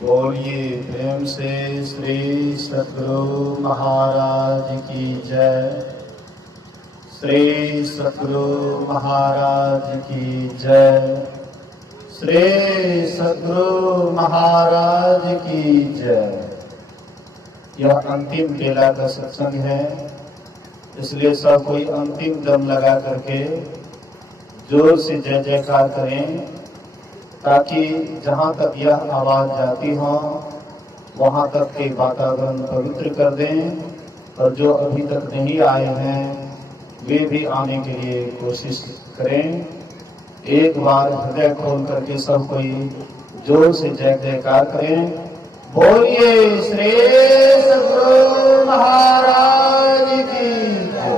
बोलिए प्रेम से श्री सद्गुरु महाराज की जय। श्री सद्गुरु महाराज की जय। श्री सद्गुरु महाराज की जय। यह अंतिम बेला का सत्संग है, इसलिए सब कोई अंतिम दम लगा करके जोर से जय जयकार करें, ताकि जहाँ तक यह आवाज जाती हो वहाँ तक के वातावरण पवित्र कर दें, और जो अभी तक नहीं आए हैं वे भी आने के लिए कोशिश करें। एक बार हृदय खोल करके सब कोई जोर से जय जयकार करें। बोलिए श्री सद्गुरु महाराज की जय।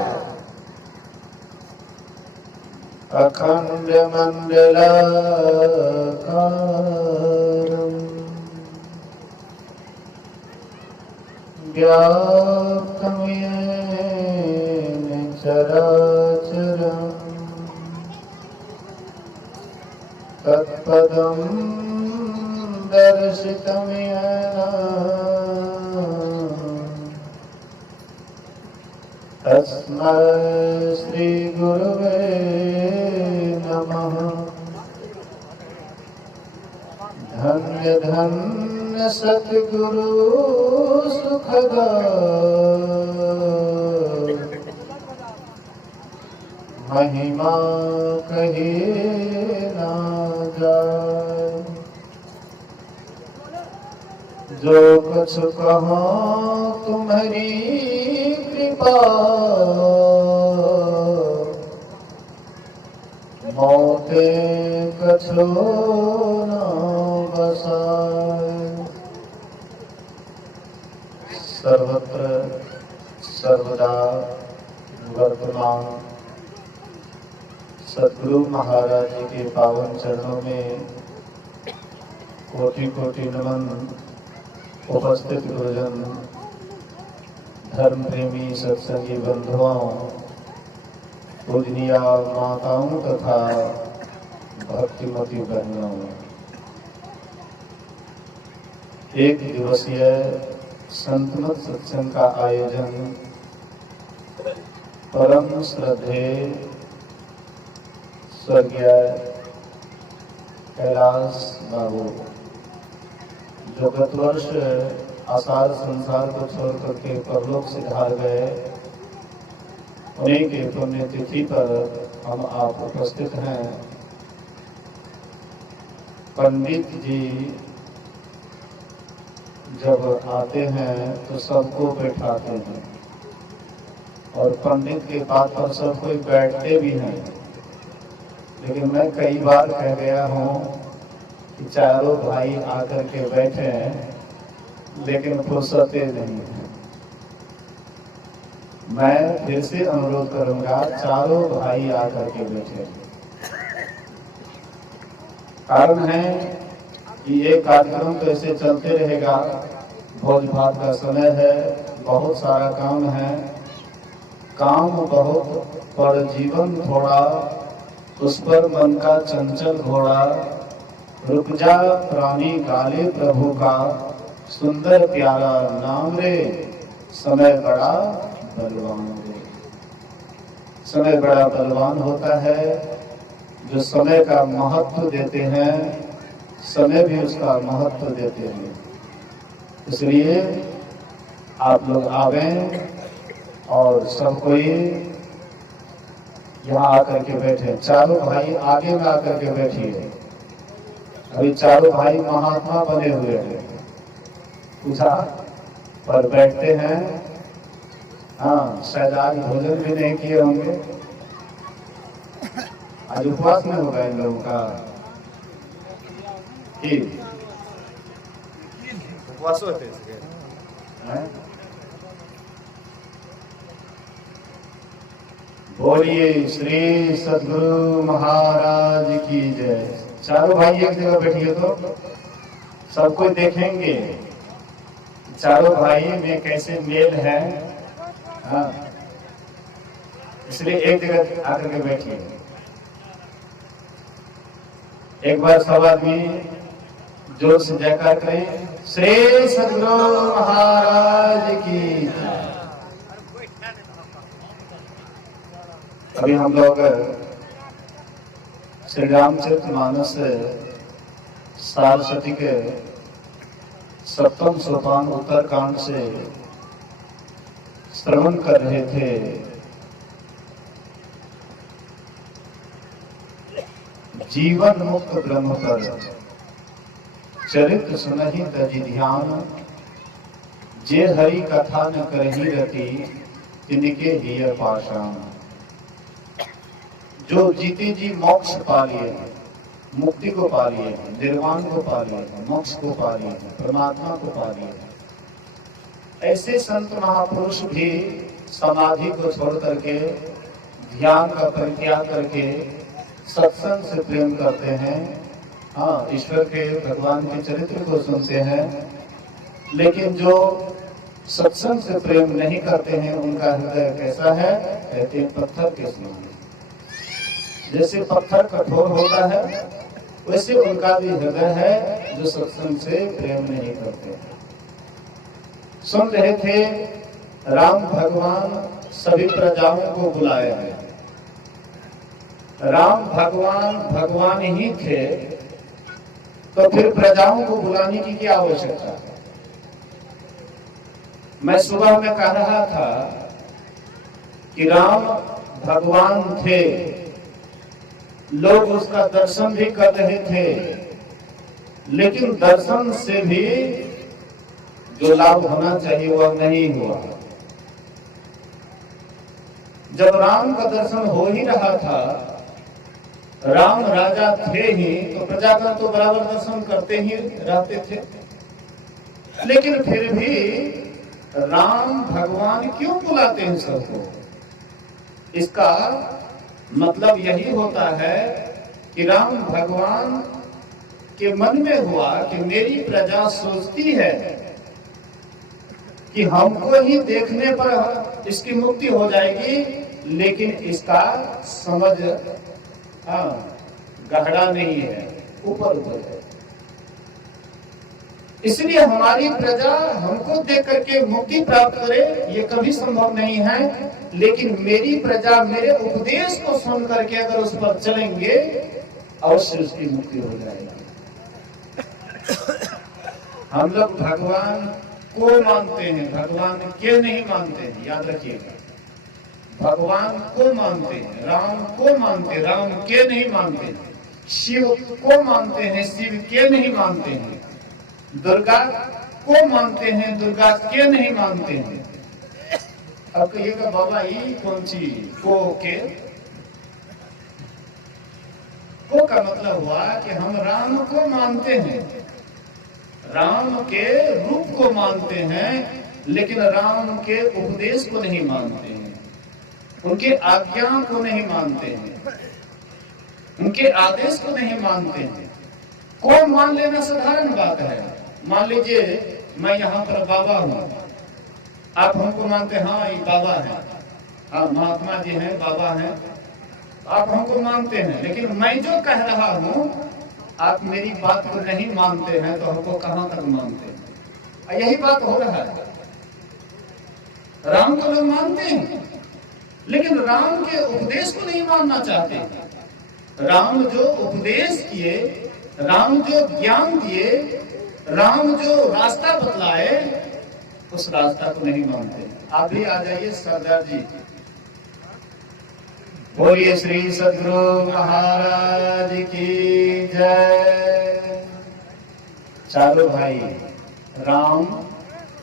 अखंड मंडलाकारं व्याप्तं येन चराचरं तत्पदं दर्शितं येन तस्मै श्री गुरुवे नमः। धन्य धन्य सद्गुरु सुखदा महिमा कही ना जाए। जो कुछ कहो तुम्हारी कृपा मौते कछो न बसाए। सर्वत्र सर्वदा वर्तमान सद्गुरु महाराज जी के पावन चरणों में कोटि कोटि नमन। उपस्थित गुरुजन, धर्म प्रेमी सत्संगी बंधुओं, पूजनीय माताओं तथा भक्तिमती बहनों, एक दिवसीय संतमत सत्संग का आयोजन परम श्रद्धेय स्वर्गीय कैलाश बाबू, जो गत वर्ष आषाढ़ संसार को छोड़ करके परलोक से धार गए, उन्हीं के पुण्यतिथि पर हम आप उपस्थित हैं। पंडित जी जब आते हैं तो सबको बैठाते हैं, और पंडित के पास पर सब कोई बैठते भी हैं। लेकिन मैं कई बार कह गया हूँ कि चारों भाई आकर के बैठे हैं, लेकिन फुर्सते नहीं है। मैं फिर से अनुरोध करूंगा, चारों भाई आकर के बैठे। कारण है कि ये कार्यक्रम तो ऐसे चलते रहेगा। भोज भात का समय है, बहुत सारा काम है, काम बहुत पर जीवन थोड़ा, उस पर मन का चंचल घोड़ा। रुक जा प्राणी गाले प्रभु का, सुंदर प्यारा नाम रे, समय बड़ा बलवान रे। समय बड़ा बलवान होता है, जो समय का महत्व देते हैं, समय भी उसका महत्व देते हैं। इसलिए आप लोग आवें और सब कोई यहाँ आकर के बैठे। चारों भाई आगे में आकर के बैठिए। अभी चारों भाई महात्मा बने हुए हैं, पूछा पर बैठते हैं। हाँ, शायद आज भोजन भी नहीं किए होंगे, आज उपवास में होगा इन लोगों का। उपवास होते हैं। बोलिए श्री सद्गुरु महाराज की जय। चारों भाई एक जगह बैठिए तो सबको देखेंगे चारों भाई में कैसे मेल है। हाँ, इसलिए एक जगह आकर के बैठिए। एक बार सब आदमी जोर से जयकार करें। श्री सद्गुरु महाराज की। अभी हम लोग श्री रामचरितमानस सारस्वती के 7वें सोपान उत्तरकांड से श्रवण कर रहे थे। जीवन मुक्त ब्रह्म पर चरित्र सुनहि तजि ध्यान, जे हरि कथा न करहि रति तिनके हिय पाषाण। जो जीते जी मोक्ष पा लिए हैं, मुक्ति को पा लिए हैं, निर्वाण को पा लिए हैं, मोक्ष को पा लिए हैं, परमात्मा को पा लिए हैं, ऐसे संत महापुरुष भी समाधि को छोड़ करके ध्यान का परित्याग करके सत्संग से प्रेम करते हैं। हाँ, ईश्वर के भगवान के चरित्र को सुनते हैं, लेकिन जो सत्संग से प्रेम नहीं करते हैं उनका हृदय कैसा है? कहते हैं पत्थर के समान। जैसे पत्थर कठोर होता है वैसे उनका भी हृदय है जो सत्संग से प्रेम नहीं करते। सुन रहे थे राम भगवान सभी प्रजाओं को बुलाए हैं। राम भगवान भगवान ही थे तो फिर प्रजाओं को बुलाने की क्या आवश्यकता है? मैं सुबह में कह रहा था कि राम भगवान थे, लोग उसका दर्शन भी कर रहे थे, लेकिन दर्शन से भी जो लाभ होना चाहिए वह नहीं हुआ। जब राम का दर्शन हो ही रहा था, राम राजा थे ही, तो प्रजागण तो बराबर दर्शन करते ही रहते थे, लेकिन फिर भी राम भगवान क्यों बुलाते हैं सबको? इसका मतलब यही होता है कि राम भगवान के मन में हुआ कि मेरी प्रजा सोचती है कि हमको ही देखने पर इसकी मुक्ति हो जाएगी, लेकिन इसका समझ गहरा नहीं है, ऊपर ऊपर है। इसलिए हमारी प्रजा हमको देख करके मुक्ति प्राप्त करे ये कभी संभव नहीं है, लेकिन मेरी प्रजा मेरे उपदेश को सुन करके अगर उस पर चलेंगे अवश्य उसकी मुक्ति हो जाएगी। हम लोग भगवान को मानते हैं, भगवान के नहीं मानते हैं, याद रखिएगा। भगवान को मानते हैं, राम को मानते हैं, राम के नहीं मानते हैं। शिव को मानते हैं, शिव के नहीं मानते हैं। दुर्गा को मानते हैं, दुर्गा के नहीं मानते हैं। अब कहिएगा बाबा ये कौन सी को के? को का मतलब हुआ कि हम राम को मानते हैं, राम के रूप को मानते हैं, लेकिन राम के उपदेश को नहीं मानते हैं, उनके आज्ञा को नहीं मानते हैं, उनके आदेश को नहीं मानते हैं। को मान लेना साधारण बात है। मान लीजिए मैं यहाँ पर बाबा हूँ, आप हमको मानते हैं, हाँ ये बाबा है, हाँ महात्मा जी हैं, बाबा हैं, आप हमको मानते हैं, लेकिन मैं जो कह रहा हूँ आप मेरी बात को नहीं मानते हैं, तो हमको कहाँ तक मानते हैं? यही बात हो रहा है। राम को लोग मानते हैं, लेकिन राम के उपदेश को नहीं मानना चाहते। राम जो उपदेश किए, राम जो ज्ञान दिए, राम जो रास्ता बतलाए, उस रास्ता को नहीं मानते। आप भी आ जाइए सरदार जी। बोलिए श्री सद्गुरु महाराज की जय। चारों भाई राम,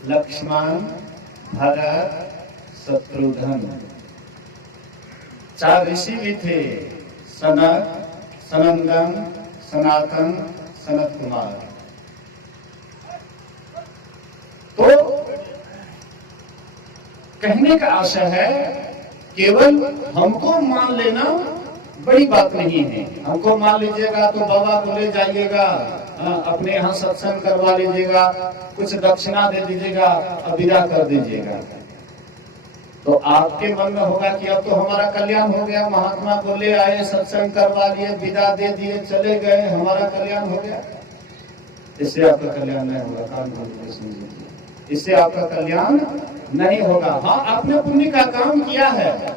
लक्ष्मण, भरत, शत्रुघ्न, 4 ऋषि भी थे, सनक, सनंदन, सनातन, सनत कुमार। तो कहने का आशय है केवल हमको मान लेना बड़ी बात नहीं है। हमको मान लीजिएगा तो बाबा को ले जाइएगा, अपने यहाँ सत्संग करवा लीजिएगा, कुछ दक्षिणा दे दीजिएगा और विदा कर दीजिएगा, तो आपके मन में होगा कि अब तो हमारा कल्याण हो गया, महात्मा को ले आए, सत्संग करवा लिए, विदा दे दिए, चले गए, हमारा कल्याण हो गया। इससे आपका कल्याण नहीं होगा। काम इससे आपका कल्याण नहीं होगा। हाँ, आपने पुण्य का काम किया है,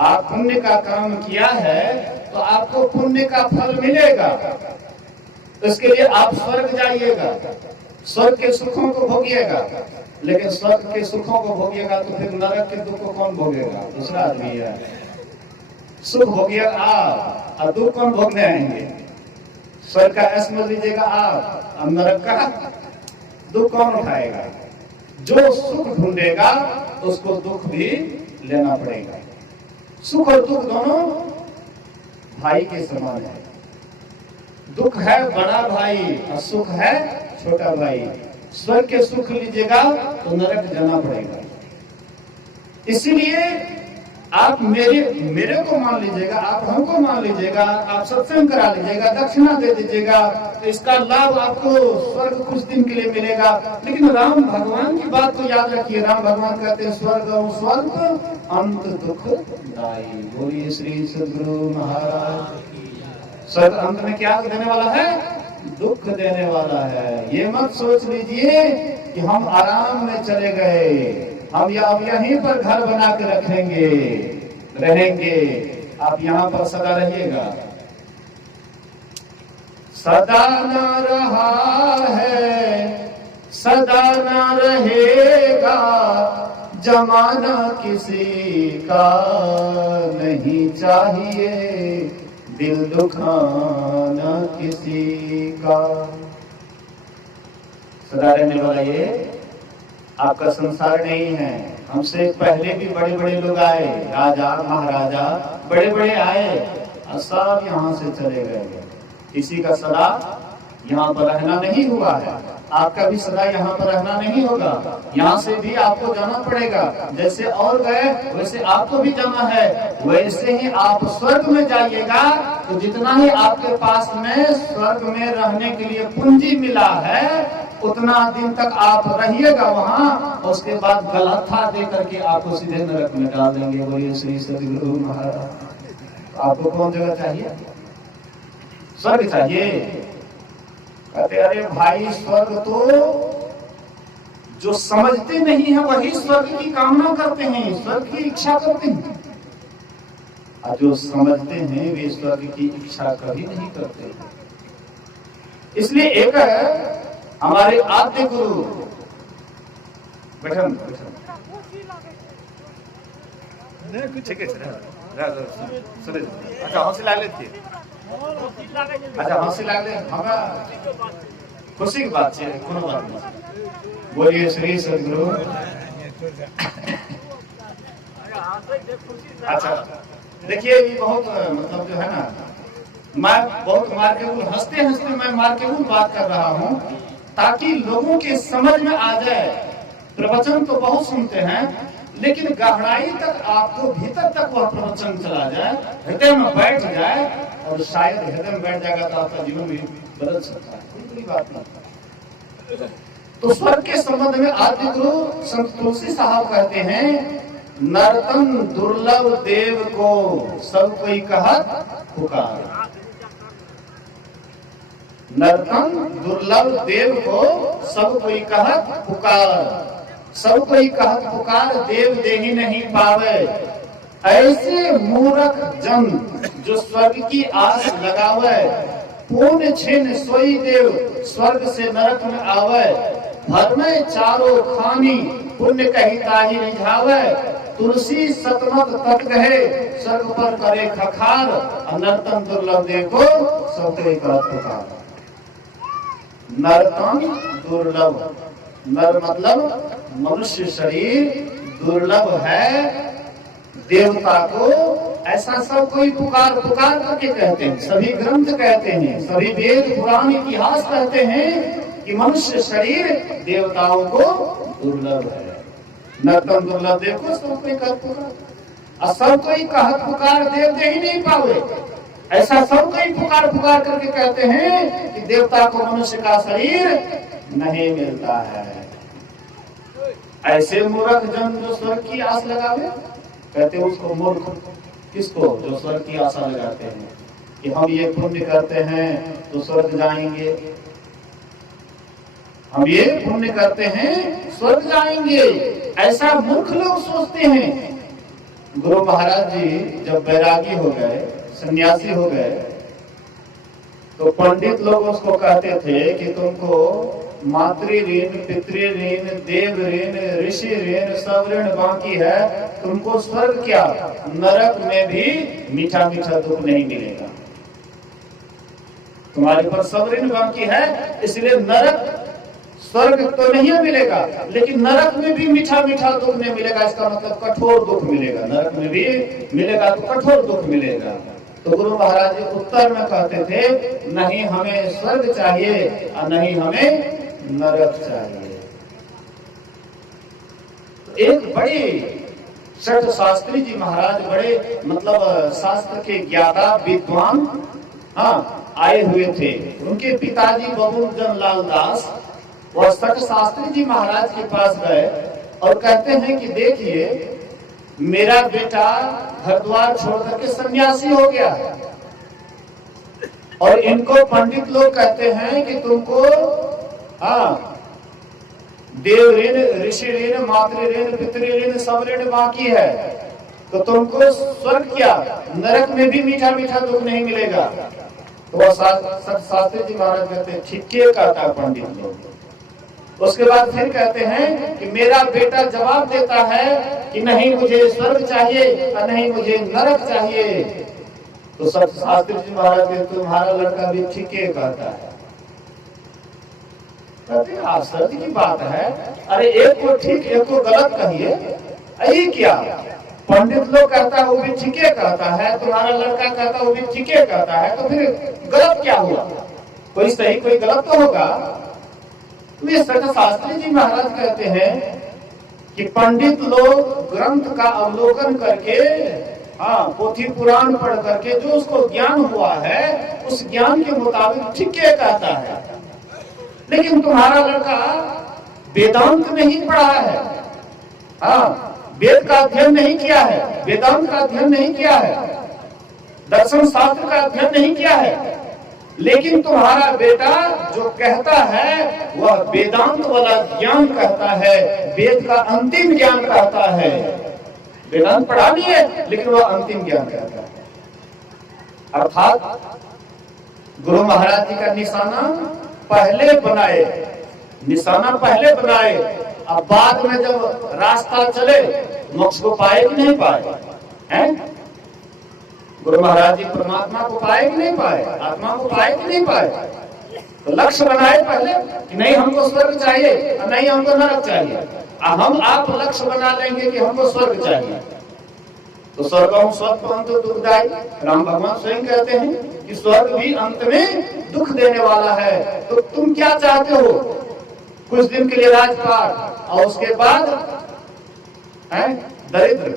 आप पुण्य का काम किया है तो आपको पुण्य का फल मिलेगा। इसके लिए आप स्वर्ग जाइएगा, स्वर्ग के सुखों को भोगिएगा। लेकिन स्वर्ग के सुखों को भोगिएगा तो फिर नरक के दुख को कौन भोगेगा? दूसरा आदमी है। सुख भोगिएगा आप और दुख कौन भोगने आएंगे? स्वर्ग का ऐश समझ लीजिएगा आप, और नरक का दुख कौन उठाएगा? जो सुख ढूंढेगा उसको दुख भी लेना पड़ेगा। सुख और दुख दोनों भाई के समान है। दुख है बड़ा भाई और सुख है छोटा भाई। स्वर्ग के सुख लीजिएगा तो नरक जाना पड़ेगा। इसीलिए आप मेरे को मान लीजिएगा, आप हमको मान लीजिएगा, आप सत्संग करा लीजिएगा, दक्षिणा दे दीजिएगा, तो इसका लाभ आपको स्वर्ग कुछ दिन के लिए मिलेगा। लेकिन राम भगवान की बात को याद रखिए। राम भगवान कहते हैं स्वर्ग और स्वर्ग अंत दुखदाई। बोलिए श्री सद्गुरु महाराज। स्वर्ग अंत में क्या देने वाला है? दुख देने वाला है। ये मत सोच लीजिए कि हम आराम में चले गए, हम यहीं पर घर बना के रहेंगे। आप यहाँ पर सदा रहिएगा। सदा न रहा है, सदा न रहेगा, जमाना किसी का नहीं चाहिए, दिल दुखाना किसी का। सदा रहने वाला ये आपका संसार नहीं है। हमसे पहले भी बड़े बड़े लोग आए, राजा महाराजा बड़े बड़े आए और सब यहाँ से चले गए। किसी का सदा यहाँ पर रहना नहीं हुआ है। आपका भी सदा यहाँ पर रहना नहीं होगा। यहाँ से भी आपको जाना पड़ेगा। जैसे और गए वैसे आपको भी जाना है। वैसे ही आप स्वर्ग में जाइएगा तो जितना ही आपके पास में स्वर्ग में रहने के लिए पूंजी मिला है उतना दिन तक आप रहिएगा वहाँ। उसके बाद गलाथा दे करके आपको सीधे नरक में डाल देंगे। बोलिए श्री सद्गुरु महाराज। आपको कौन जगह चाहिए? स्वर्ग चाहिए। कहते अरे भाई, स्वर्ग तो जो समझते नहीं है वही स्वर्ग की कामना करते हैं, स्वर्ग की इच्छा करते हैं, और जो समझते हैं वे स्वर्ग की इच्छा कभी नहीं करते। इसलिए एक हमारे आद्य गुरु बैठन ठीक है सुने। अच्छा हंसी ला लेती है। अच्छा हंसी ला ले, हमारा खुशी की बात है, कोनो बात नहीं। बोलिए श्री सद्गुरु। अच्छा देखिए, ये बहुत मतलब जो है ना, मैं बहुत मार्केबुल हंसते हंसते मैं मार्केबुल बात कर रहा हूँ ताकि लोगों के समझ में आ जाए। प्रवचन तो बहुत सुनते हैं लेकिन गहराई तक आपको भीतर तक वह प्रवचन चला जाए, हृदय में बैठ जाए, और शायद हृदय में बैठ जाएगा तो आपका जीवन भी बदल सकता है। कोई बड़ी बात नहीं। तो स्वर्ग के संबंध में आदि गुरु संत तुलसी साहब कहते हैं, नर्तन दुर्लभ देव को सब कोई कहत पुकार। नर्तन दुर्लभ देव को सब कोई कहत पुकार। सब कोई कहत पुकार, देव देही नहीं पावे। ऐसे मूर्ख जन जो स्वर्ग की आस लगावे, पुण्य छिन सोई देव स्वर्ग से नरक में आवे। भर में चारों खानी पुण्य कही ताही रिझावे। तुलसी सतमत तट गहे स्वर्ग पर करे खखार। नर्तन दुर्लभ देव को सब कोई कहत पुकार। नर्तन दुर्लभ, नर मतलब मनुष्य शरीर दुर्लभ है। देवता को ऐसा सब कोई पुकार पुकार करके कहते हैं, सभी ग्रंथ कहते हैं, सभी वेद पुराण इतिहास कहते हैं कि मनुष्य शरीर देवताओं को दुर्लभ है। नर्तन दुर्लभ देव को सब कोई कहत पुकार, और सब कोई कहत पुकार देव दे ही नहीं पावे। ऐसा सब कोई पुकार पुकार करके कहते हैं कि देवता को मनुष्य का शरीर नहीं मिलता है। ऐसे मूर्ख जन जो स्वर्ग की आस लगावे, कहते हैं उसको मूर्ख। किसको? जो स्वर्ग की आशा लगाते हैं कि हम ये पुण्य करते हैं तो स्वर्ग जाएंगे, हम ये पुण्य करते हैं स्वर्ग जाएंगे, ऐसा मूर्ख लोग सोचते हैं। गुरु महाराज जी जब बैरागी हो गए, सन्यासी हो गए, तो पंडित लोग उसको कहते थे कि तुमको मातृ ऋण, पितृ ऋण, देव ऋण, ऋषि ऋण, सब ऋण बाकी है, तुमको स्वर्ग क्या नरक में भी मीठा मीठा दुख नहीं मिलेगा। तुम्हारे पर सब ऋण बाकी है, इसलिए नरक, स्वर्ग तो नहीं मिलेगा लेकिन नरक में भी मीठा मीठा दुख नहीं मिलेगा। इसका मतलब कठोर दुख मिलेगा, नरक में भी मिलेगा तो कठोर दुख मिलेगा। तो गुरु महाराज जी उत्तर में कहते थे, नहीं हमें स्वर्ग चाहिए और नहीं हमें नरक चाहिए। एक बड़े शठ शास्त्री जी महाराज, बड़े मतलब शास्त्र के ज्ञाता विद्वान आए हुए थे। उनके पिताजी बबूल लाल दास और शठ शास्त्री जी महाराज के पास गए और कहते हैं कि देखिए मेरा बेटा घर द्वार छोड़ करके सन्यासी हो गया और इनको पंडित लोग कहते हैं कि तुमको देव ऋण, ऋषि ऋण, मातृ ऋण, पितृ ऋण, सब ऋण बाकी है, तो तुमको स्वर्ग क्या नरक में भी मीठा मीठा दुख नहीं मिलेगा। तो वह शास्त्री जी महाराज कहते हैं ठीक कहता है पंडित लोग। उसके बाद फिर कहते हैं कि मेरा बेटा जवाब देता है कि नहीं मुझे स्वर्ग चाहिए और नहीं मुझे नरक चाहिए। तो शास्त्री जी महाराज कहते तुम्हारा लड़का भी ठीक कहता है। कहते आश्चर्य की बात है, अरे एक को ठीक एक को गलत कहिए, यही क्या पंडित लोग कहता है वो भी ठीक कहता है, तुम्हारा लड़का कहता है वो भी ठीक कहता है, तो फिर गलत क्या हुआ? कोई सही कोई गलत तो होगा। तो ये शास्त्री जी महाराज कहते हैं कि पंडित लोग ग्रंथ का अवलोकन करके, पोथी पुराण पढ़ करके जो उसको ज्ञान हुआ है उस ज्ञान के मुताबिक ठीक कहता है। लेकिन तुम्हारा लड़का वेदांत नहीं पढ़ा है, वेद का अध्ययन नहीं किया है, वेदांत का अध्ययन नहीं किया है, दर्शन शास्त्र का अध्ययन नहीं किया है, लेकिन तुम्हारा बेटा जो कहता है वह वेदांत वाला ज्ञान कहता है, वेद का अंतिम ज्ञान कहता है। वेदांत पढ़ा नहीं है लेकिन वह अंतिम ज्ञान कहता है। अर्थात गुरु महाराज जी का निशाना पहले बनाए, अब बाद में जब रास्ता चले मोक्ष को पाए कि नहीं पाए हैं? गुरु महाराज जी परमात्मा को पाए कि नहीं पाए, आत्मा को पाए कि नहीं पाए? तो लक्ष्य बनाए पहले कि नहीं हमको स्वर्ग चाहिए और नहीं हमको नरक चाहिए। हम आप लक्ष्य बना लेंगे कि हमको स्वर्ग चाहिए, तो स्वर्गम स्वप्न दुखदायी। राम भगवान स्वयं कहते हैं कि स्वर्ग भी अंत में दुख देने वाला है। तो तुम क्या चाहते हो? कुछ दिन के लिए राजपाट और उसके बाद दरिद्र,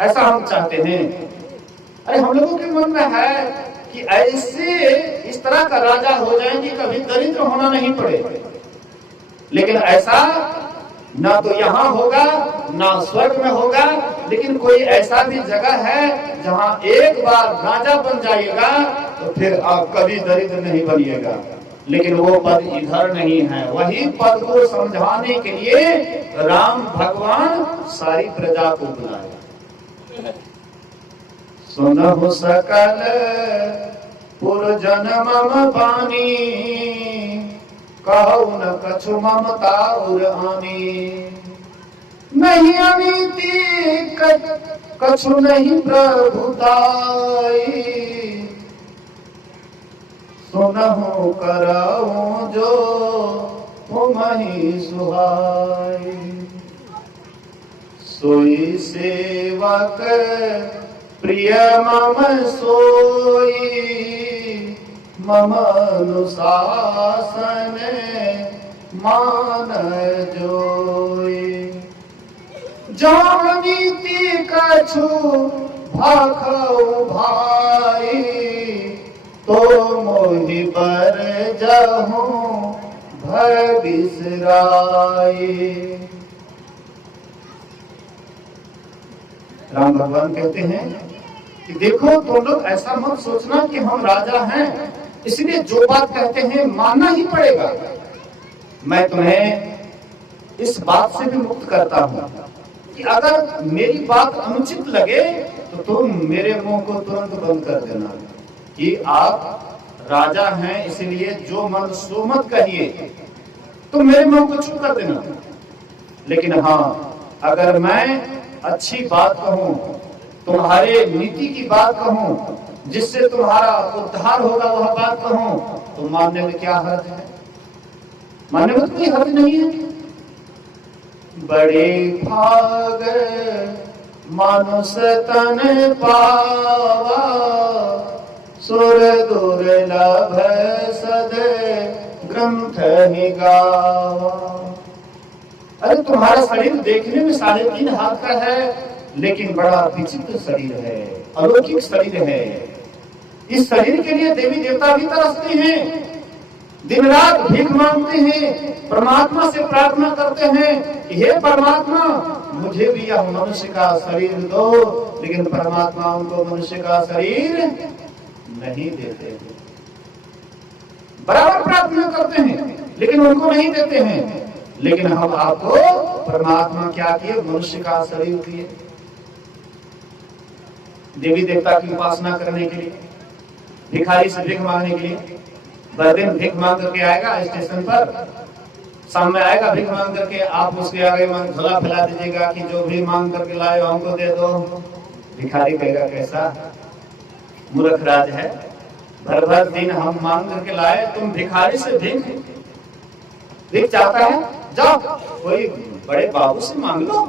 ऐसा हम चाहते हैं। अरे हम लोगों के मन में है कि ऐसे इस तरह का राजा हो जाए कि कभी दरिद्र होना नहीं पड़े, लेकिन ऐसा ना तो यहाँ होगा ना स्वर्ग में होगा। लेकिन कोई ऐसा भी जगह है जहाँ एक बार राजा बन जाइएगा तो फिर आप कभी दरिद्र नहीं बनिएगा। लेकिन वो पद इधर नहीं है। वही पद को समझाने के लिए राम भगवान सारी प्रजा को बुलाए। सुनहु सकल पुरजन मम बानी, कहु न कछु ममता उर आनी। नहीं अनीति कछु नहीं प्रभुताई, सुनहु करऊं जो तुमहि सुहाई। सोई सेवक प्रिय मम सोई, मम अनुशासन मान जोई। जान नीति कछु भाखौ भाई, तो मोहि बर जहूं भय बिसराई। राम भगवान कहते हैं कि देखो तुम लोग ऐसा मत सोचना कि हम राजा हैं इसलिए जो बात कहते हैं मानना ही पड़ेगा। मैं तुम्हें इस बात से भी मुक्त करता हूं कि अगर मेरी बात अनुचित लगे तो तुम मेरे मुंह को तुरंत बंद कर देना कि आप राजा हैं, इसलिए जो मन सो मत कहिए, तुम मेरे मुंह को चुप कर देना। लेकिन हाँ, अगर मैं अच्छी बात कहूं, तुम्हारे नीति की बात कहूं, जिससे तुम्हारा उद्धार होगा, वह बात कहूं, तो मानने में क्या हर्ज है? मानने में कोई हर्ज नहीं है। बड़े भाग मानुष तन पावा, सुर दुर्लभ सद ग्रंथ ही गावा। अरे तुम्हारा शरीर देखने में 3.5 हाथ का है, लेकिन बड़ा विचित्र शरीर है, अलौकिक शरीर है। इस शरीर के लिए देवी देवता भी तरसते हैं, दिन रात भीख मांगते हैं, परमात्मा से प्रार्थना करते हैं कि हे परमात्मा, मुझे भी यह मनुष्य का शरीर दो। लेकिन परमात्मा उनको मनुष्य का शरीर नहीं देते। बराबर प्रार्थना करते हैं, लेकिन उनको नहीं देते हैं। लेकिन हम आपको परमात्मा क्या किए? मनुष्य का शरीर दिए, देवी देवता की उपासना करने के लिए, भिखारी से भीख मांगने के लिए। हर दिन भीख मांग करके आएगा स्टेशन पर, शाम में आएगा भीख मांग करके, आप उसके आगे झोला फैला दीजिएगा कि जो भी मांग करके लाए हमको दे दो। भिखारी कहेगा कैसा मूर्ख राज है, भर भर दिन हम मांग करके लाए, तुम भिखारी से भीख चाहता है? जाओ कोई बड़े बाबू से मांग लो,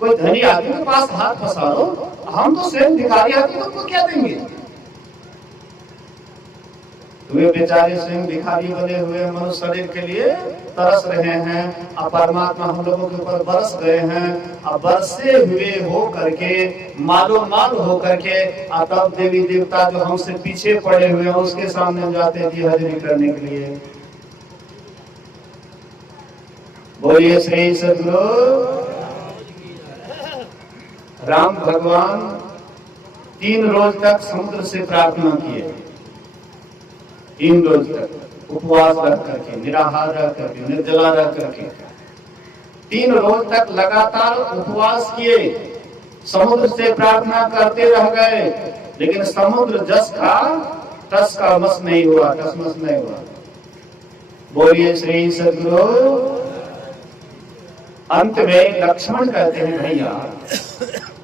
कोई धनी आदमी के पास हाथ फंसा लो। हम तो स्वयं भिखारी आदमी, तुमको क्या देंगे? वे बेचारे स्वयं भिखारी बने हुए मनुष्य शरीर के लिए तरस रहे हैं। अब परमात्मा हम लोगों के ऊपर बरस गए हैं। अब बरसे हुए हो करके, मालो माल हो करके, तब देवी देवता जो हमसे पीछे पड़े हुए हैं उसके सामने जाते थे हाजिरी करने के लिए। बोलिए श्री सद्गुरु राम भगवान 3 रोज तक समुद्र से प्रार्थना किए। 3 रोज तक उपवास रह करके, निराहार रह करके, निर्जला रह करके 3 रोज तक लगातार उपवास किए, समुद्र से प्रार्थना करते रह गए। लेकिन समुद्र जस का तस का मस नहीं हुआ, तसमस नहीं हुआ। बोलिए श्री सद्गुरु। अंत में लक्ष्मण कहते हैं, भैया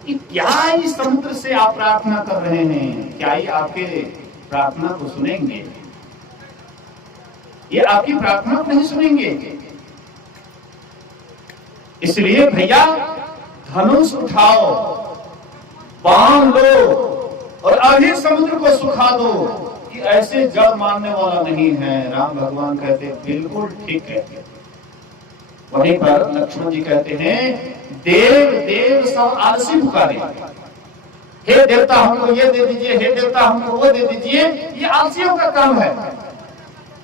कि क्या इस समुद्र से आप प्रार्थना कर रहे हैं? क्या ये आपके प्रार्थना को सुनेंगे? ये आपकी प्रार्थना को नहीं सुनेंगे। इसलिए भैया धनुष उठाओ, बाण लो और अभी समुद्र को सुखा दो कि ऐसे जड़ मारने वाला नहीं है। राम भगवान कहते बिल्कुल ठीक है। वहीं पर लक्ष्मण जी कहते हैं, देव देव सब आलसी पुकारे, हे देवता हमको ये दे दीजिए, हे देवता हमको वो दे दीजिए। ये आलसियों का काम है।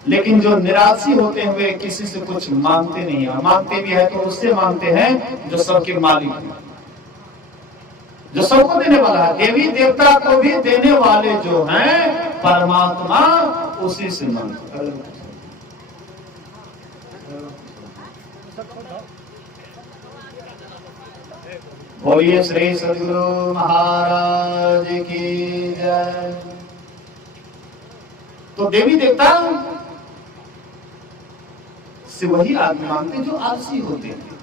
लेकिन जो निराशी होते हुए किसी से कुछ मांगते नहीं है, मांगते भी है तो उससे मांगते हैं जो सबके मालिक है, जो सबको देने वाला है। देवी देवता को भी देने वाले जो हैं परमात्मा, उसी से मांगते। बोलिए श्री सद्गुरु महाराज की जय। तो देवी देवता से वही आदमी मांगते जो आलसी होते हैं,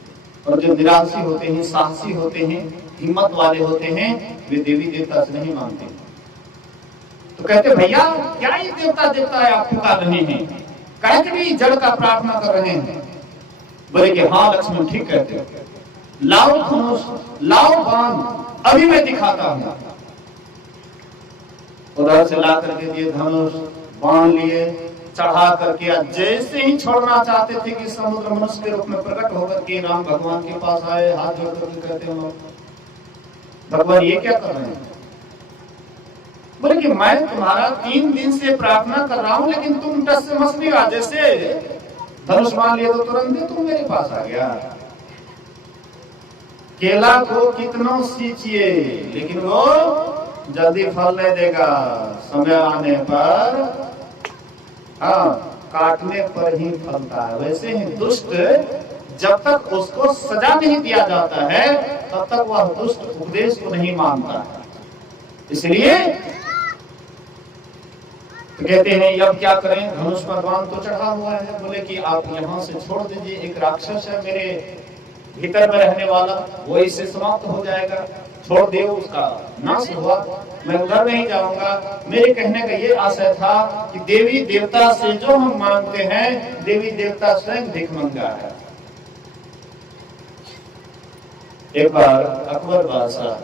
और जो निराशी होते हैं, साहसी होते हैं, हिम्मत वाले होते हैं, वे देवी देवता से नहीं मांगते। तो कहते भैया क्या ये देवता देवता है आप पुकार रहे हैं, कह के भी जड़ का प्रार्थना कर रहे हैं? बोले कि हाँ लक्ष्मण ठीक कहते हो, लाओ धनुष, लाओ बाण, अभी मैं दिखाता हूं। उधर से ला करके दिए धनुष, बाण लिए, चढ़ा करके जैसे ही छोड़ना चाहते थे कि समुद्र मनुष्य के रूप में प्रकट होकर के राम भगवान के पास आए, हाथ जोड़ करके कहते हैं भगवान ये क्या कर रहे हैं? बोले कि मैं तुम्हारा 3 दिन से प्रार्थना कर रहा हूं, लेकिन तुम टस से मस नहीं आ। जैसे धनुष मान लिया तो तुरंत ही तुम मेरे पास आ गया। केला को कितनों सींचिए, लेकिन वो जल्दी फल नहीं देगा, समय आने पर काटने पर ही फलता है, वैसे ही दुष्ट जब तक उसको सजा नहीं दिया जाता है तब तक वह दुष्ट उपदेश को नहीं मानता है। इसलिए तो कहते हैं अब क्या करें, धनुष पर बाण तो चढ़ा हुआ है। बोले कि आप यहाँ से छोड़ दीजिए, एक राक्षस है मेरे भीतर में रहने वाला, वो इससे समाप्त हो जाएगा, छोड़ दे, उसका नाश हुआ, मैं उधर नहीं जाऊंगा। मेरे कहने का ये आशय था कि देवी देवता से जो हम मांगते हैं, देवी देवता स्वयं भिखमंगा है। एक बार अकबर बादशाह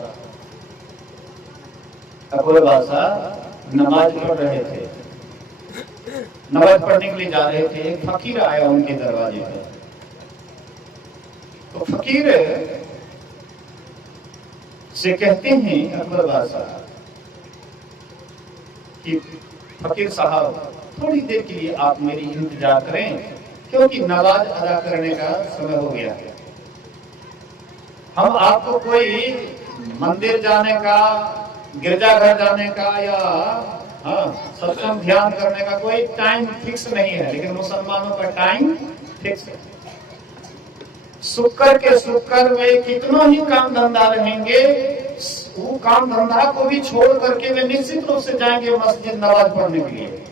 नमाज पढ़ रहे थे, नमाज पढ़ने के लिए जा रहे थे। एक फकीर आया उनके दरवाजे पर। तो फकीर से कहते हैं अकबर बादशाह कि फकीर साहब थोड़ी देर के लिए आप मेरी इंतजार करें, क्योंकि नमाज अदा करने का समय हो गया है। हम आपको कोई मंदिर जाने का, गिरजाघर जाने का या सत्संग ध्यान करने का कोई टाइम फिक्स नहीं है, लेकिन मुसलमानों का टाइम फिक्स है। शुक्र के शुक्र में कितनों ही काम धंधा रहेंगे, वो काम धंधा को भी छोड़ करके वे निश्चित रूप से जाएंगे मस्जिद नमाज पढ़ने के लिए।